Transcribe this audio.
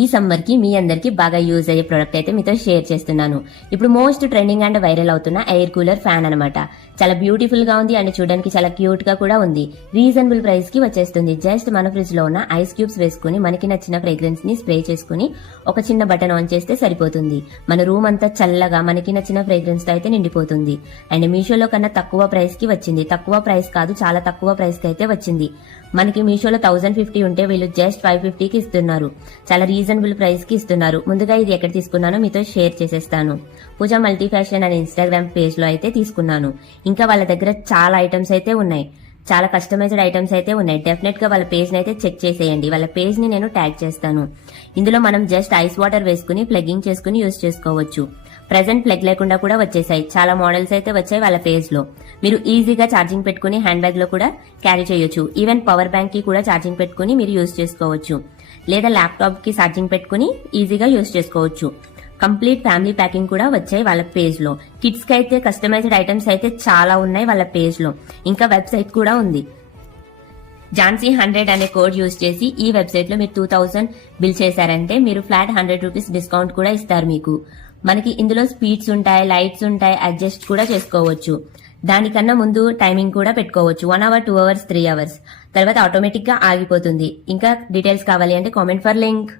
ఈ సమ్మర్ కి మీ అందరికి బాగా యూజ్ అయ్యే ప్రొడక్ట్ అయితే మీతో షేర్ చేస్తున్నాను. ఇప్పుడు మోస్ట్ ట్రెండింగ్ అండ్ వైరల్ అవుతున్న ఎయిర్ కూలర్ ఫ్యాన్ అనమాట. చాలా బ్యూటిఫుల్ గా ఉంది అండ్ చూడడానికి చాలా క్యూట్ గా కూడా ఉంది. రీజనబుల్ ప్రైస్ కి వచ్చేస్తుంది. జస్ట్ మన ఫ్రిడ్జ్ లో ఉన్న ఐస్ క్యూబ్స్ వేసుకుని మనకి నచ్చిన ఫ్రేగ్రెన్స్ ని స్ప్రే చేసుకుని ఒక చిన్న బటన్ ఆన్ చేస్తే సరిపోతుంది. మన రూమ్ అంతా చల్లగా మనకి నచ్చిన ఫ్రేగ్రెన్స్ తో అయితే నిండిపోతుంది. అండ్ మీషోలో కన్నా తక్కువ ప్రైస్ కి వచ్చింది. తక్కువ ప్రైస్ కాదు, చాలా తక్కువ ప్రైస్ కి అయితే వచ్చింది. మనకి మీషోలో 1050 ఉంటే వీళ్ళు జస్ట్ 550కి ఇస్తున్నారు. చాలా రీజనబుల్ ప్రైస్ కి ఇస్తున్నారు. ముందుగా ఇది ఎక్కడ తీసుకున్నానో మీతో షేర్ చేసేస్తాను. పూజ మల్టీ ఫ్యాషన్ అనే ఇన్స్టాగ్రామ్ పేజ్ లో అయితే తీసుకున్నాను. ఇంకా వాళ్ళ దగ్గర చాలా ఐటమ్స్ అయితే ఉన్నాయి. చాలా కస్టమైజ్డ్ ఐటమ్స్ అయితే ఉన్నాయి. డెఫినెట్ గా వాళ్ళ పేజ్ ని అయితే చెక్ చేసేయండి. వాళ్ళ పేజ్ ని నేను ట్యాగ్ చేస్తాను. ఇందులో మనం జస్ట్ ఐస్ వాటర్ వేసుకుని ప్లగ్గింగ్ చేసుకుని యూజ్ చేసుకోవచ్చు. ప్రెజెంట్ ప్లగ్ లేకుండా కూడా వచ్చేసాయి. చాలా మోడల్స్ అయితే వచ్చాయి వాళ్ళ పేజ్ లో. మీరు ఈజీగా ఛార్జింగ్ పెట్టుకుని హ్యాండ్ బ్యాగ్ లో కూడా క్యారీ చేయొచ్చు. ఈవెన్ పవర్ బ్యాంక్ కి కూడా ఛార్జింగ్ పెట్టుకుని మీరు యూజ్ చేసుకోవచ్చు. లేదా ల్యాప్టాప్ కి ఛార్జింగ్ పెట్టుకుని ఈజీగా యూజ్ చేసుకోవచ్చు. కంప్లీట్ ఫ్యామిలీ ప్యాకింగ్ కూడా వచ్చాయి వాళ్ళ పేజ్ లో. కిడ్స్ కి అయితే కస్టమైజ్డ్ ఐటమ్స్ అయితే చాలా ఉన్నాయి వాళ్ళ పేజ్ లో. ఇంకా వెబ్సైట్ కూడా ఉంది. ఝాన్సీ 100 అనే కోడ్ యూజ్ చేసి ఈ వెబ్సైట్ లో మీరు 2000 బిల్ చేశారంటే మీరు ఫ్లాట్ 100 రూపీస్ డిస్కౌంట్ కూడా ఇస్తారు మీకు. మనకి ఇందులో స్పీడ్స్ ఉంటాయి, లైట్స్ ఉంటాయి, అడ్జస్ట్ కూడా చేసుకోవచ్చు. దానికన్నా ముందు టైమింగ్ కూడా పెట్టుకోవచ్చు. 1 అవర్, 2 అవర్స్, 3 అవర్స్. తర్వాత ఆటోమేటిక్ గా ఆగిపోతుంది. ఇంకా డీటెయిల్స్ కావాలి అంటే కామెంట్ ఫర్ లింక్.